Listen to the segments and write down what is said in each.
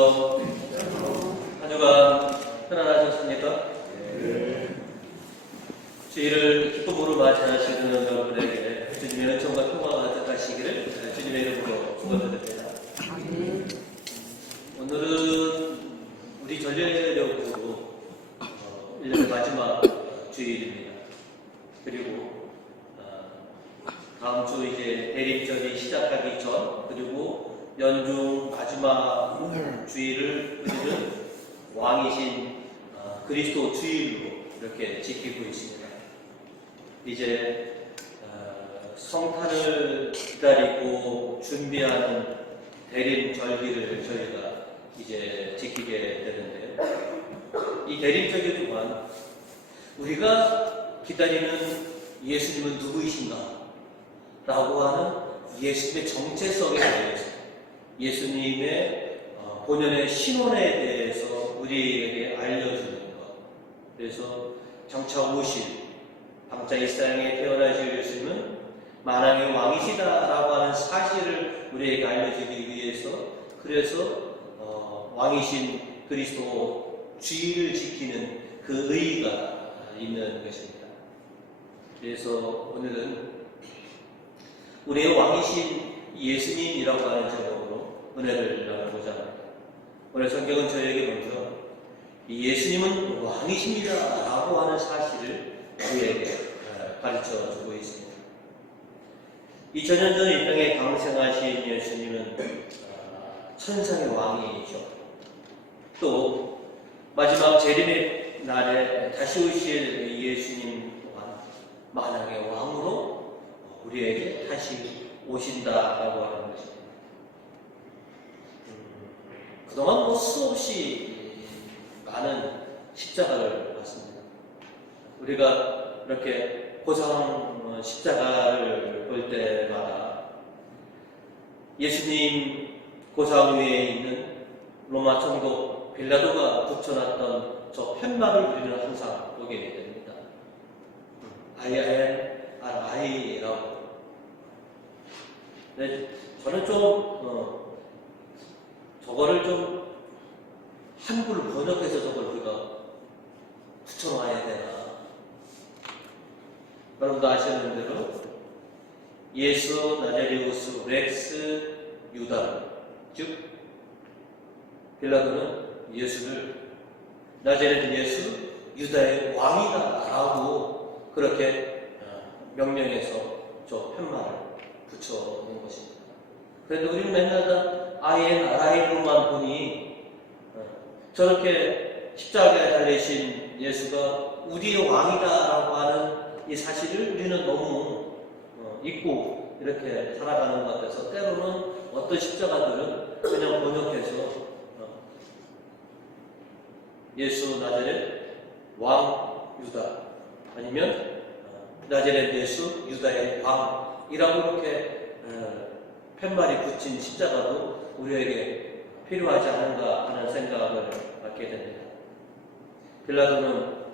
샬롬. 한 주간 편안하셨습니까? 주일을 기쁨으로 맞이하시는 여러분에게 주님의 은총과 평화가 가득하시기를 주님의 이름으로 축원드립니다. 오늘은 우리 전례력으로 1년의 마지막 주일입니다. 그리고 다음 주 이제 대림절이 시작하기 전, 그리고 연중 마지막 주일을 우리는 왕이신 그리스도 주일로 이렇게 지키고 있습니다. 이제 성탄을 기다리고 준비하는 대림절기를 저희가 이제 지키게 되는데요. 이 대림절기 동안 우리가 기다리는 예수님은 누구이신가? 라고 하는 예수님의 정체성에 대해서, 예수님의 본연의 신원에 대해서 우리에게 알려주는 것. 그래서 장차 오실, 방자 이 땅에 태어나실 예수님은 만왕의 왕이시다라고 하는 사실을 우리에게 알려주기 위해서, 그래서 왕이신 그리스도 주일을 지키는 그 의의가 있는 것입니다. 그래서 오늘은 우리의 왕이신 예수님이라고 하는 제목으로 은혜를 나누고자 합니다. 오늘 성경은 저에게 먼저 이 예수님은 왕이십니다 라고 하는 사실을 우리에게 가르쳐 주고 있습니다. 2000년 전 이 땅에 강생하신 예수님은 천상의 왕이죠. 또 마지막 재림의 날에 다시 오실 예수님 또한 만왕의 왕으로 우리에게 다시 오신다라고 하는 것입니다. 그동안 수없이 많은 십자가를 봤습니다. 우리가 이렇게 고상 십자가를 볼 때마다 예수님 고상 위에 있는 로마 총독 빌라도가 붙여놨던 저 팻말을 우리는 항상 보게 됩니다. I am 아이라고. 네, 저는 좀 저거를 좀 한글로 번역해서 저걸 우리가 붙여놔야 되나. 여러분도 아시는 대로 예수 나자리우스 렉스 유다, 즉 빌라도는 예수를 나자렛 예수 유다의 왕이다라고 그렇게 명령해서 저 팻말을 붙여놓은 것입니다. 그런데 우리는 맨날 INRI로만 보니 저렇게 십자가에 달리신 예수가 우리의 왕이다라고 하는 이 사실을 우리는 너무 잊고 이렇게 살아가는 것 같아서 때로는 어떤 십자가들은 그냥 번역해서 예수 나자렛 왕 유다, 아니면 나자렛 예수 유다의 왕이라고 이렇게 팻말이 붙인 십자가도 우리에게 필요하지 않은가 하는 생각을 갖게 됩니다. 빌라도는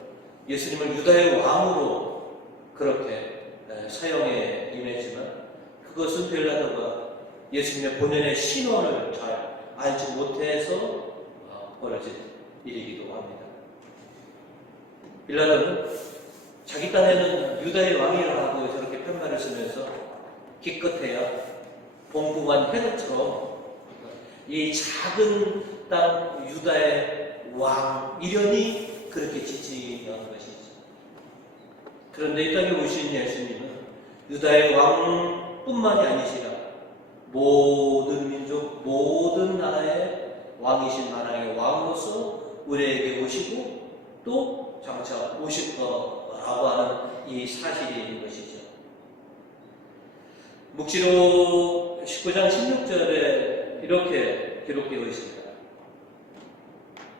예수님을 유다의 왕으로 그렇게 사용해 임했지만 그것은 빌라도가 예수님의 본연의 신원을 잘 알지 못해서 벌어진 일이기도 합니다. 빌라도는 자기 딴에는 유다의 왕이라고 저렇게 팻말을 쓰면서 기껏해야 봉공한 헤롯처럼 이 작은 땅 유다의 왕 이련이 그렇게 지칭하는 것이죠. 그런데 이 땅에 오신 예수님은 유다의 왕뿐만이 아니시라 모든 민족, 모든 나라의 왕이신 만왕의 왕으로서 우리에게 오시고 또 장차 오실 거라고 하는 이 사실이 있는 것이죠. 묵시록 19장 16절에 이렇게 기록되어 있습니다.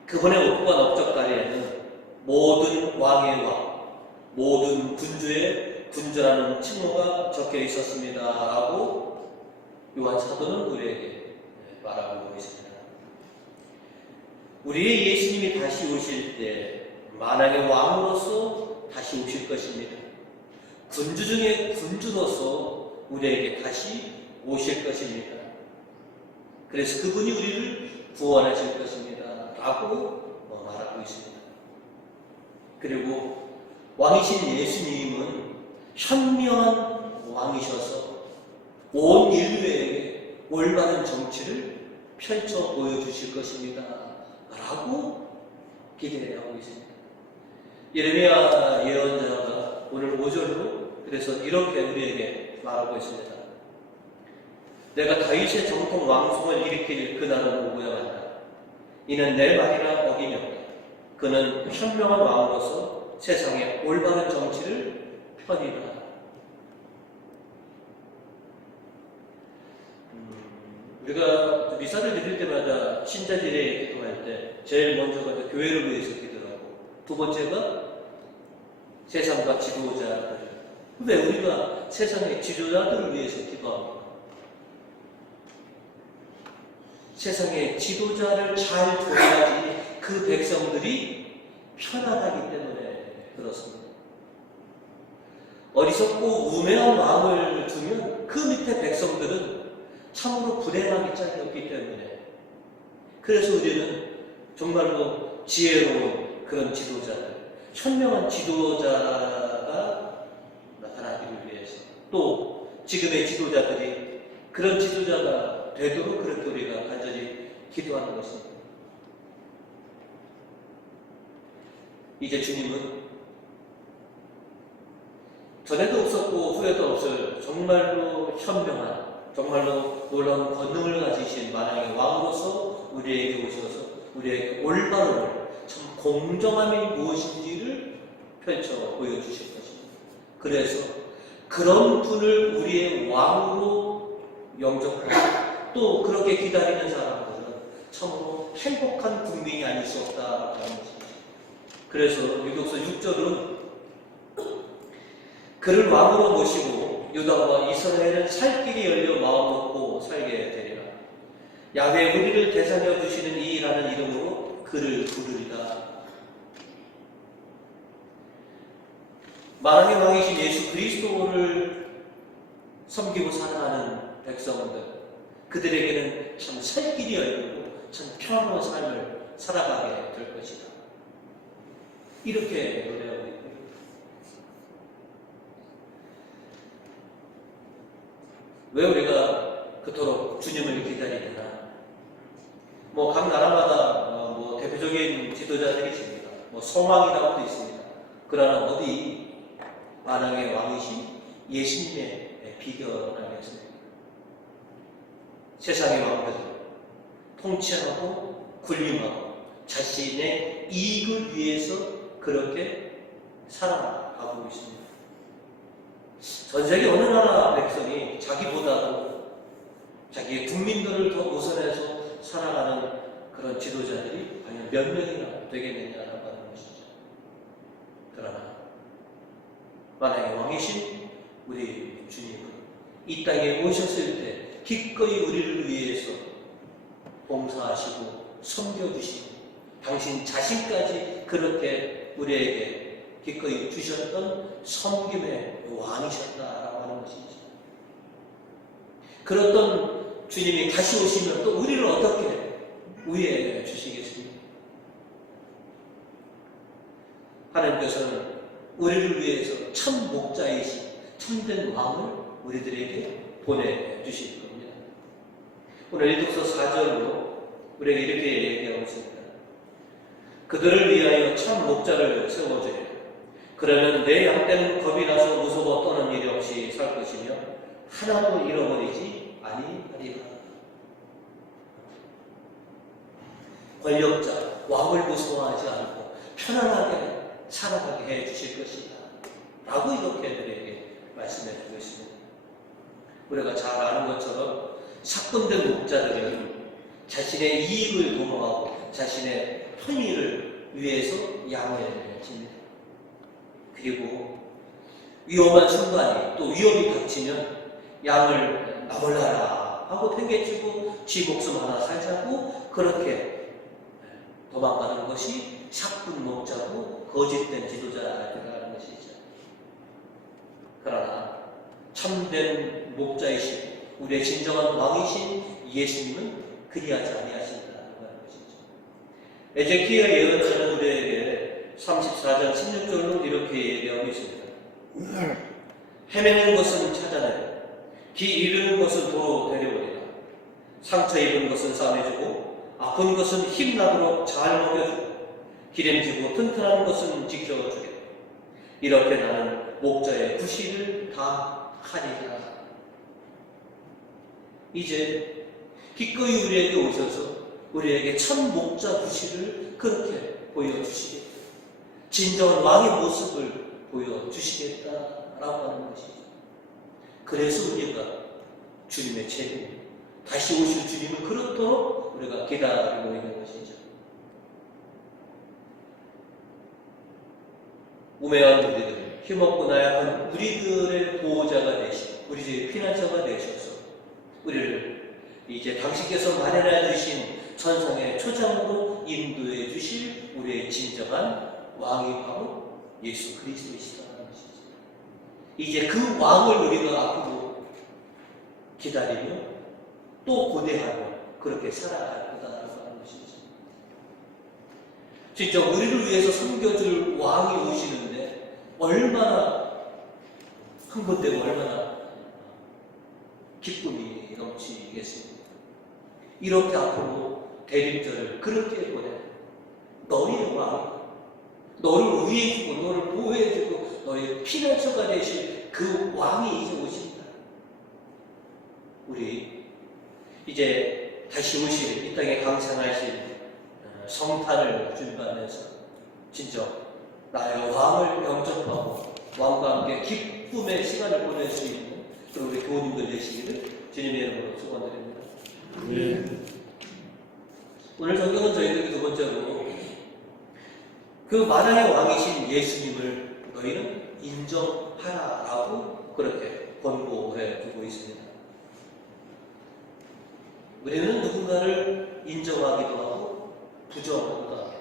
그분의 옷과 넓적다리에는 모든 왕의 왕, 모든 군주의 군주라는 칭호가 적혀 있었습니다 라고 요한 사도는 우리에게 말하고 있습니다. 우리의 예수님이 다시 오실 때 만왕의 왕으로서 다시 오실 것입니다. 군주 중에 군주로서 우리에게 다시 오실 것입니다. 그래서 그분이 우리를 구원하실 것입니다. 라고 말하고 있습니다. 그리고 왕이신 예수님은 현명한 왕이셔서 온 인류에게 올바른 정치를 펼쳐 보여주실 것입니다. 라고 기대하고 있습니다. 예레미야 예언자가 오늘 5절로 그래서 이렇게 우리에게 말하고 있습니다. 내가 다윗의 정통 왕송을 일으킬 그날은 오고야 한다. 이는 내 말이라 어기며 그는 현명한 왕으로서 세상에 올바른 정치를 펴니라. 우리가 미사를 드릴 때마다 신자들의 기도할 때 제일 먼저가 교회를 위해서 기도하고 두 번째가 세상과 지도자들. 왜 우리가 세상의 지도자들을 위해서 기도합니까? 세상의 지도자를 잘 둬야지 그 백성들이 편안하기 때문에 그렇습니다. 어리석고 우매한 왕을 두면 그 밑에 백성들은 참으로 불행하기 짝이 없기 때문에 그래서 우리는 정말로 지혜로운 그런 지도자들, 현명한 지도자가 나타나기를 위해서 또 지금의 지도자들이 그런 지도자가 되도록 그렇게 우리가 간절히 기도하는 것입니다. 이제 주님은 전에도 없었고 후에도 없을 정말로 현명한 정말로 놀라운 권능을 가지신 만왕의 왕으로서 우리에게 오셔서 우리에게 올바름을 참 공정함이 무엇인지를 펼쳐 보여주실 것입니다. 그래서 그런 분을 우리의 왕으로 영접하고 또 그렇게 기다리는 사람들은 참으로 행복한 국민이 아닐 수 없다라는 것입니다. 그래서 유독서 6절은 그를 왕으로 모시고 유다와 이스라엘은 살 길이 열려 마음 먹고 살게 되리라. 야훼 우리를 대상여 주시는 이라는 이름으로 그를 부르리라. 만왕의 왕이신 예수 그리스도를 섬기고 살아가는 백성들, 그들에게는 참 살 길이 열리고 참 평안한 삶을 살아가게 될 것이다. 이렇게 노래하고 있고요. 왜 우리가 그토록 주님을 기다리느냐? 각 나라마다 대표적인 지도자들이 있습니다. 소망이라고도 있습니다. 그러나 어디 만왕의 왕이신 예수님의 비결하겠습니까? 세상의 왕들은 통치하고 군림하고 자신의 이익을 위해서 그렇게 살아가고 있습니다. 전 세계 어느 나라 백성이 자기보다도 자기의 국민들을 더 우선해서 살아가는 그런 지도자들이 과연 몇 명이나 되겠느냐라고 하는 것이죠. 그러나 만왕의 왕이신 우리 주님은 이 땅에 오셨을 때 기꺼이 우리를 위해서 봉사하시고 섬겨주시고 당신 자신까지 그렇게 우리에게 기꺼이 주셨던 섬김의 왕이셨다라고 하는 것이죠. 그렇던 주님이 다시 오시면 또 우리를 어떻게 위해 주시겠습니까? 하나님께서는 우리를 위해서 참 목자이신 참된 왕을 우리들에게 보내주실 겁니다. 오늘 일독서 4절로 우리에게 이렇게 얘기하고 있습니다. 그들을 위하여 참 목자를 세워주리라. 그러면 내 양떼는 겁이 나서 무서워 떠는 일이 없이 살 것이며 하나도 잃어버리지 아니하리라. 권력자, 왕을 무서워하지 않고 편안하게 살아가게 해 주실 것이다 라고 이렇게 우리에게 말씀해 주고 있습니다. 우리가 잘 아는 것처럼 사건된 목자들은 자신의 이익을 도모하고 자신의 편의를 위해서 양을 칩니다. 그리고 위험한 순간이 또 위협이 닥치면 양을 나몰라라 하고 팽개치고 지 목숨 하나 살자고 그렇게 도망가는 것이 삭군 목자고 거짓된 지도자라는 것이죠. 그러나 참된 목자이신 우리의 진정한 왕이신 예수님은 그리하지 아니하신다는 것이죠. 에제키야 예언자는 우리에게 34장 16절로 이렇게 얘기하고 있습니다. 헤매는 것은 찾아내고 기 이르는 것은 도로 데려오리라. 상처 입은 것은 싸매주고 아픈 것은 힘나도록 잘 먹여주고 기름지고 튼튼한 것은 지켜주겠다. 이렇게 나는 목자의 구실을 다 하리라. 이제 기꺼이 우리에게 오셔서 우리에게 참 목자 구실을 그렇게 보여주시겠다. 진정한 왕의 모습을 보여주시겠다라고 하는 것이죠. 그래서 우리가 주님의 재림, 다시 오실 주님을 그렇도록 우리가 기다리고 있는 것이죠. 우매한 우리들, 힘없고 나약한 우리들의 보호자가 되시고 우리의 피난처가 되셔서 우리를 이제 당신께서 마련해 주신 천상의 초장으로 인도해 주실 우리의 진정한 왕이 바로 예수 그리스도이시다는 것이죠. 이제 그 왕을 우리가 앞으로 기다리며 또 고대하며 그렇게 살아갈 거다라고 하는 것이죠. 진짜 우리를 위해서 섬겨줄 왕이 오시는데 얼마나 흥분되고 얼마나 기쁨이 넘치겠습니까? 이렇게 앞으로 대림절을 그렇게 보내 너희의 왕, 너를 위해주고 너를 보호해주고 너의 피난처가 되실 그 왕이 이제 오신다. 우리 이제 다시 오실 이 땅에 강창하실 성탄을 준비하면서 진짜 나의 왕을 영접하고 왕과 함께 기쁨의 시간을 보낼 수 있는 그런 우리 교우님들 되시기를 주님의 이름으로 소원드립니다. 네. 오늘 성경은 저희들에게 두 번째로 그 만왕의 왕이신 예수님을 너희는 인정하라라고 그렇게 권고해 주고 있습니다. 우리는 누군가를 인정하기도 하고 부정하기도 하고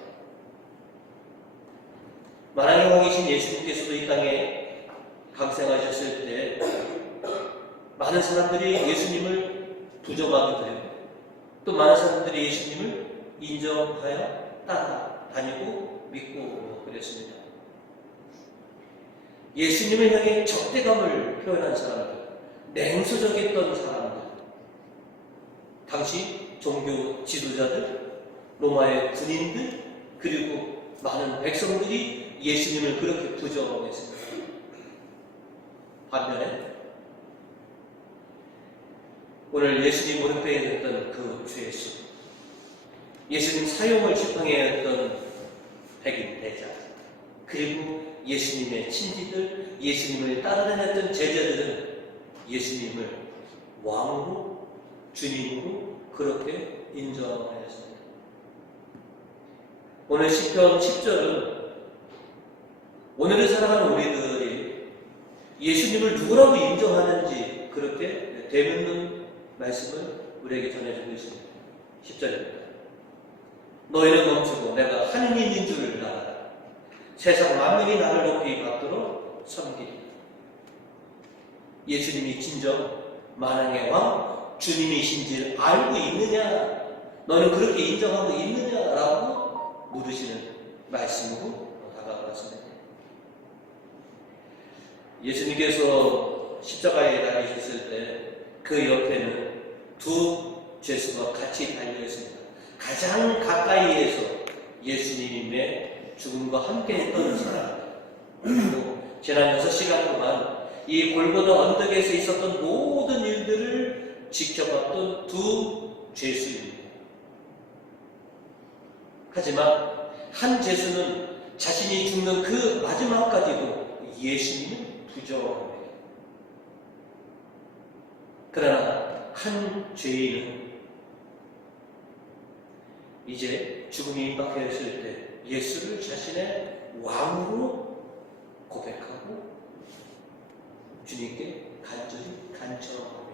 만왕의 왕이신 예수님께서도 이 땅에 강생하셨을 때 많은 사람들이 예수님을 부정하기도 해요. 또 많은 사람들이 예수님을 인정하여 따라다니고 믿고 그랬습니다. 예수님을 향해 적대감을 표현한 사람들, 냉소적이었던 사람들, 당시 종교 지도자들, 로마의 군인들, 그리고 많은 백성들이 예수님을 그렇게 부정했습니다. 반면에 오늘 예수님 오른편에 했던 그 죄수, 예수님 사형을 지팡이에 했던 백인 대자, 그리고 예수님의 친지들, 예수님을 따라다녔던 제자들은 예수님을 왕으로, 주님으로 그렇게 인정하였습니다. 오늘 시편 10절은 오늘을 살아가는 우리들이 예수님을 누구라고 인정하는지 그렇게 되묻는 말씀을 우리에게 전해주고 있습니다. 10절입니다. 너희는 멈추고 내가 하느님인 줄 알아라. 세상 만민이 나를 높이 받도록 섬기리. 예수님이 진정 만왕의 왕 주님이신지를 알고 있느냐? 너는 그렇게 인정하고 있느냐라고 물으시는 말씀으로 다가왔습니다. 예수님께서 십자가에 달리셨을 때 그 옆에는 두 죄수가 같이 달려 있습니다. 가장 가까이에서 예수님의 죽음과 함께 했던 사람, 그리고 지난 6시간 동안 이 골고다 언덕에서 있었던 모든 일들을 지켜봤던 두 죄수입니다. 하지만 한 죄수는 자신이 죽는 그 마지막까지도 예수님을 부정합니다. 그러나 한 죄인은 이제 죽음이 임박했을 때 예수를 자신의 왕으로 고백하고 주님께 간절히 간청합니다.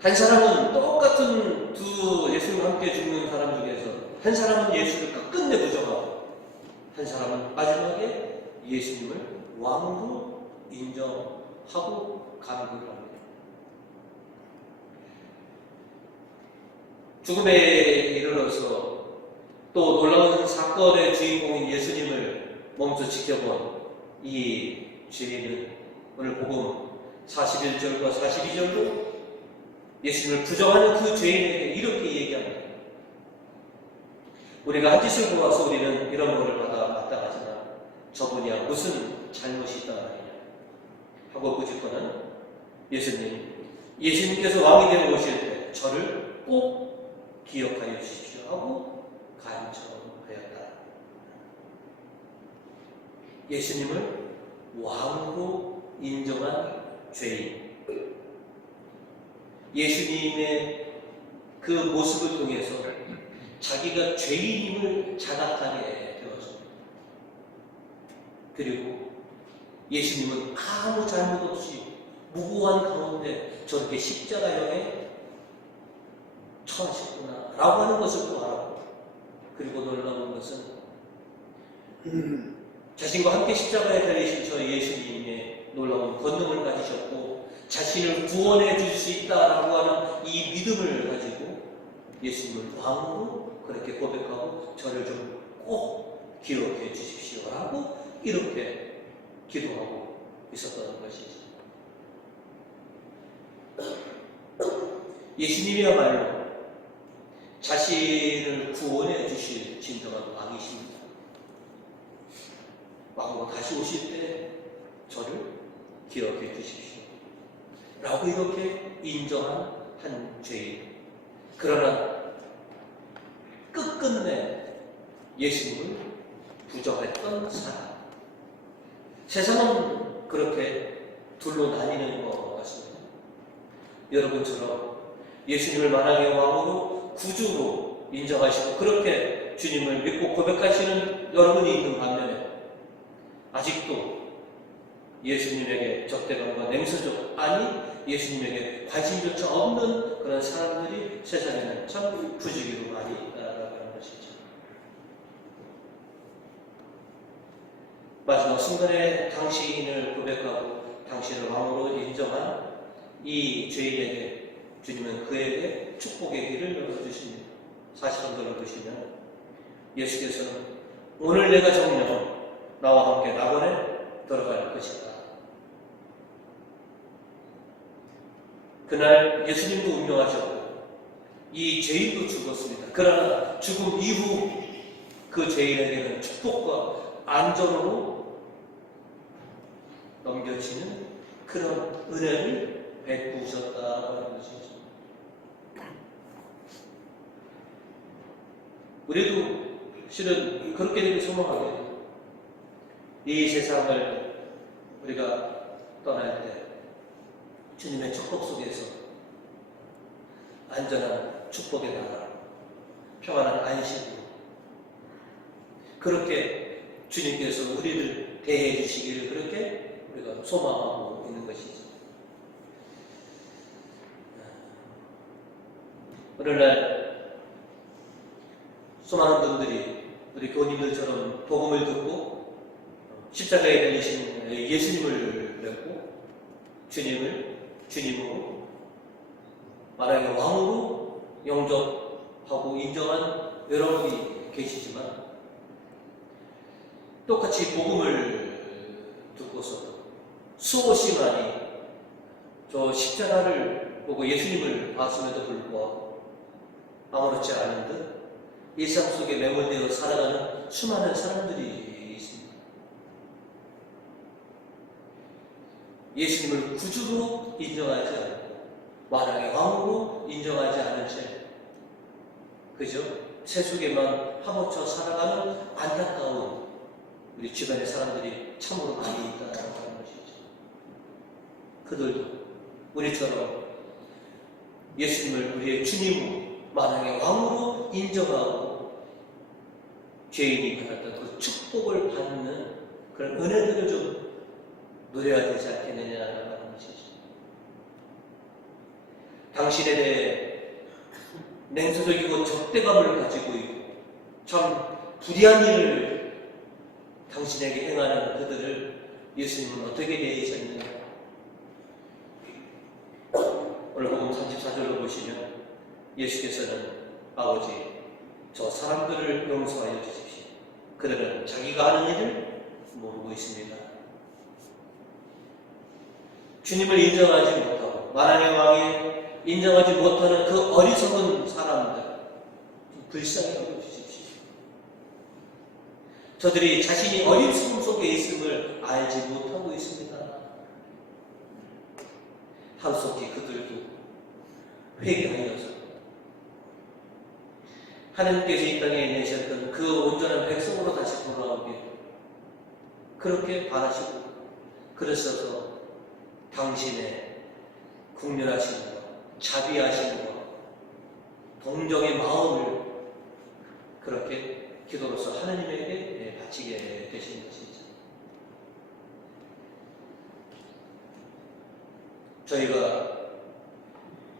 한 사람은 똑같은 두 예수님과 함께 죽는 사람 중에서 한 사람은 예수를 끝끝내 부정하고 한 사람은 마지막에 예수님을 왕으로 인정하고 간구를 합니다. 죽음에 이르러서 또 놀라운 사건의 주인공인 예수님을 몸소 지켜본 이 죄인은 오늘 복음 41절과 42절로 예수님을 부정하는 그 죄인에게 이렇게 얘기합니다. 우리가 한 짓을 보아서 우리는 이런 벌을 받아 마땅하지만 저분이야 무슨 잘못이 있다 말이냐 하고 꾸짖거는 예수님께서 왕이 되어 오실 때 저를 꼭 기억하여 주십시오 하고 간청하였다. 예수님을 왕으로 인정한 죄인, 예수님의 그 모습을 통해서 자기가 죄인임을 자각하게 되었습니다. 그리고 예수님은 아무 잘못 없이 무고한 가운데 저렇게 십자가형에 처하셨구나 라고 하는 것을 또 알았고, 그리고 놀라운 것은 자신과 함께 십자가에 달리신 저 예수님의 놀라운 권능을 가지셨고 자신을 구원해 줄 수 있다라고 하는 이 믿음을 가지고 예수님을 왕으로 그렇게 고백하고 저를 좀 꼭 기억해 주십시오 라고 이렇게 기도하고 있었던 것이죠. 예수님이야말로 자신을 구원해 주실 진정한 왕이십니다. 왕으로 다시 오실 때 저를 기억해 주십시오 라고 이렇게 인정한 한 죄인. 그러나 끝끝내 예수님을 부정했던 사람. 세상은 그렇게 둘로 나뉘는 것 같습니다. 여러분처럼 예수님을 만왕의 왕으로 구주로 인정하시고 그렇게 주님을 믿고 고백하시는 여러분이 있는 반면에 아직도 예수님에게 적대감과 냉소적, 아니 예수님에게 관심조차 없는 그런 사람들이 세상에는 참 부지기로 많이 있다라고 하는 것이죠. 마지막 순간에 당신을 고백하고 당신을 왕으로 인정한 이 죄인에게 주님은 그에게 축복의 길을 열어주십니다. 43절을 보시면 예수께서는 오늘 내가 정녕 나와 함께 낙원에 들어갈 것이다. 그날 예수님도 운명하셨고 이 죄인도 죽었습니다. 그러나 죽음 이후 그 죄인에게는 축복과 안전으로 넘겨지는 그런 은혜를 베푸셨다는 것이죠. 우리도 실은 그렇게 되길 소망하게 돼요. 이 세상을 우리가 떠날 때 주님의 축복 속에서 안전한 축복의 나라, 평안한 안식으로 그렇게 주님께서 우리를 대해 주시기를 그렇게 우리가 소망하고 있는 것이죠. 오늘날 수많은 분들이 우리 교우님들처럼 복음을 듣고 십자가에 달리신 예수님을 뵙고 주님으로 만왕의 왕으로 영접하고 인정한 여러분이 계시지만 똑같이 복음을 듣고서 수없이 많이 저 십자가를 보고 예수님을 봤음에도 불구하고 아무렇지 않은 듯 일상 속에 매몰되어 살아가는 수많은 사람들이 있습니다. 예수님을 구주로 인정하지 않고 만왕의 왕으로 인정하지 않은 채 그저 세속에만 파묻혀 살아가는 안타까운 우리 주변의 사람들이 참으로 많이 있다는 것이죠. 그들도 우리처럼 예수님을 우리의 주님으로 만왕의 왕으로 인정하고 죄인이 받았던 그 축복을 받는 그런 은혜들을 좀 누려야 되지 않겠느냐라는 것이죠. 당신에 대해 냉소적이고 적대감을 가지고 있고 참 불의한 일을 당신에게 행하는 그들을 예수님은 어떻게 대하셨느냐. 오늘 복음 34절로 보시면 예수께서는 아버지, 저 사람들을 용서하여 주십시오. 그들은 자기가 하는 일을 모르고 있습니다. 주님을 인정하지 못하고 만왕의 왕이 인정하지 못하는 그 어리석은 사람들 좀 불쌍히 여겨주십시오. 저들이 자신이 어리석음 속에 있음을 알지 못하고 있습니다. 한속히 그들도 회개하여서 하나님께서 이 땅에 내셨던 그 온전한 백성으로 다시 돌아오길 그렇게 바라시고, 그러셔서 당신의 국률하신 것, 자비하신 것, 동정의 마음을 그렇게 기도로서 하나님에게 바치게 되신 것이죠. 저희가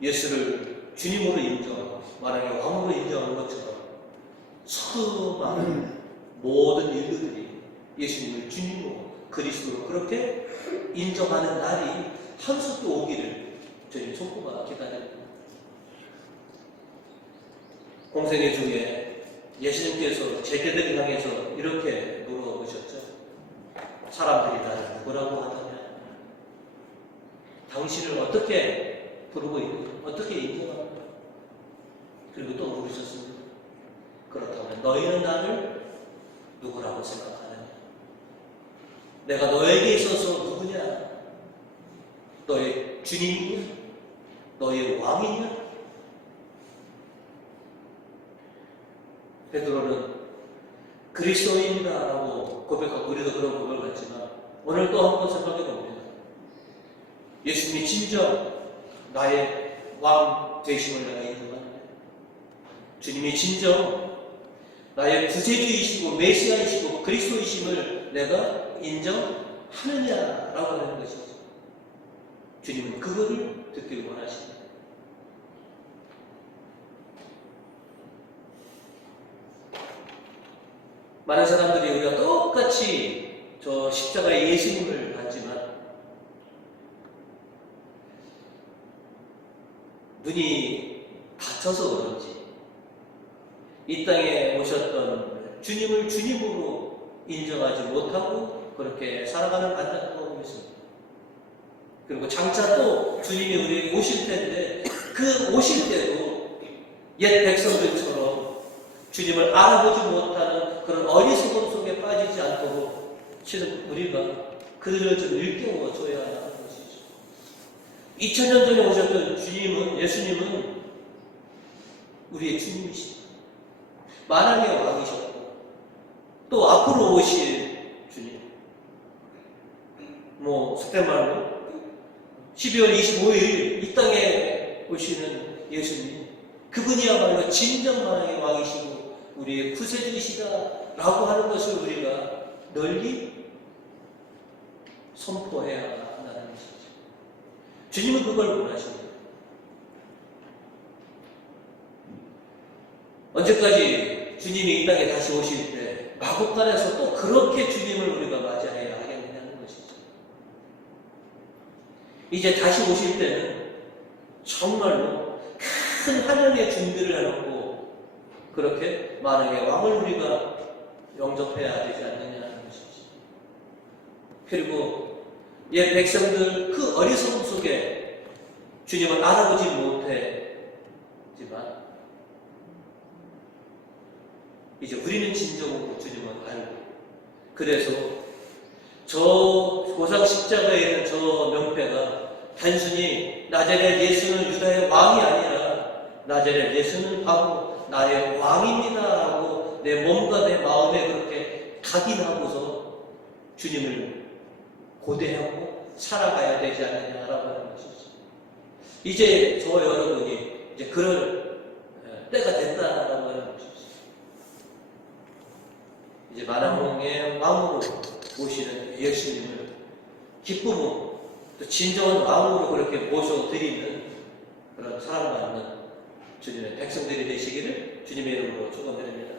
예수를 주님으로 인정하고 만약에 왕으로 인정하는 것처럼 수많은 모든 인류들이 예수님을 주님으로 그리스도로 그렇게 인정하는 날이 한숨도 오기를 저희 손꼽아 기다립니다. 공생애 중에 예수님께서 제자들을 향해서 이렇게 물어보셨죠. 사람들이 나를 누구라고 하느냐? 당신을 어떻게 부르고 있느냐? 어떻게 인정하느냐? 그리고 또 물으셨습니다. 그렇다면 너희는 나를 누구라고 생각하느냐? 내가 너에게 있어서 누구냐? 너의 주님이냐? 너의 왕이냐? 베드로는 그리스도인이다라고 고백하고 우리도 그런 고백을 했지만 오늘 또 한 번 생각해 봅니다. 예수님이 진정 나의 왕 되심을 내가 인정하느냐? 주님이 진정 나의 구세주이시고 메시아이시고 그리스도이심을 내가 인정하느냐라고 하는 것이죠. 주님은 그거를 듣길 원하십니다. 많은 사람들이 우리가 똑같이 저 십자가의 예수님을 봤지만 눈이 닫혀서 그런지 이 땅에 오셨던 주님을 주님으로 인정하지 못하고 그렇게 살아가는 안타까움이 있습니다. 그리고 장차 또 주님이 우리에게 오실 텐데 그 오실 때도 옛 백성들처럼 주님을 알아보지 못하는 그런 어리석음 속에 빠지지 않도록 실은 우리가 그들을 좀 일깨워줘야 하는 것이죠. 2000년 전에 오셨던 주님은, 예수님은 우리의 주님이십니다. 만왕의 왕이셨고 또 앞으로 오실 주님, 속된 말로 12월 25일 이 땅에 오시는 예수님, 그분이야말로 진정 만왕의 왕이시고 우리의 구세주이시다라고 하는 것을 우리가 널리 선포해야 한다는 것이죠. 주님은 그걸 원하십니다. 언제까지 주님이 이 땅에 다시 오실 때 마국간에서 또 그렇게 주님을 우리가 맞이해야 하겠느냐는 것이죠. 이제 다시 오실 때는 정말로 큰 환영의 준비를 해놓고 그렇게 만왕의 왕을 우리가 영접해야 되지 않느냐는 것이지. 그리고 옛 백성들 그 어리석음 속에 주님을 알아보지 못했지만 이제 우리는 진정으로 주님을 알고, 그래서 저 고상 십자가에 있는 저 명패가 단순히 나자렛 예수는 유다의 왕이 아니라 나자렛 예수는 바로 나의 왕입니다 하고 내 몸과 내 마음에 그렇게 각인하고서 주님을 고대하고 살아가야 되지 않느냐라고 하는 것이죠. 이제 저 여러분이 이제 그럴 때가 됐다라고 하는 것이죠. 이제 만왕의 왕으로 모시는 예수님을 기쁨으로 또 진정한 왕으로 그렇게 모셔드리는 그런 사랑받는 주님의 백성들이 되시기를 주님의 이름으로 축원드립니다.